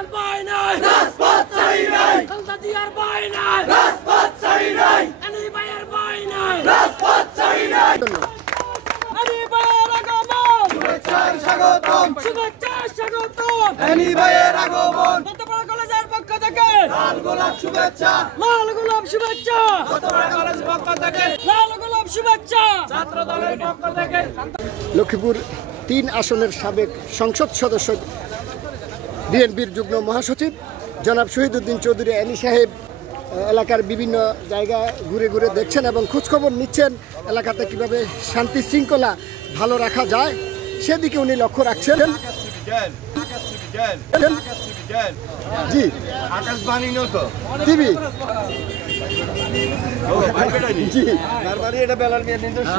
আমার ভাই নাই রাজপথ ছাড়ি নাই খালেদা জিয়ার ভাই নাই রাজপথ ছাড়ি নাই এনি ভাইয়ের ভাই নাই রাজপথ ছাড়ি নাই এনি ভাইয়ের আগমন শুভেচ্ছায় স্বাগতম শুভেচ্ছায় স্বাগতম এনি ভাইয়ের আগমন কতবড় কলেজের পক্ষ থেকে লাল গোলাপ শুভেচ্ছা লাল গোলাপ শুভেচ্ছা কতবড় কলেজের পক্ষ থেকে লাল গোলাপ শুভেচ্ছা ছাত্র দলের পক্ষ থেকে লক্ষ্মীপুর 3 আসনের সাবেক সংসদ সদস্য বিএনপির যুগ্ম মহাসচিব জনাব শহীদউদ্দিন চৌধুরী এনি সাহেব এলাকার বিভিন্ন জায়গা ঘুরে ঘুরে দেখছেন এবং খোঁজখবর নিচ্ছেন এলাকাতে কিভাবে শান্তি শৃঙ্খলা ভালো রাখা যায় সেদিকে উনি লক্ষ্য রাখছেন। জি আকাশবাণী তো টিভি জি তারপরে এটা বেলার মেয়ে নিজস্ব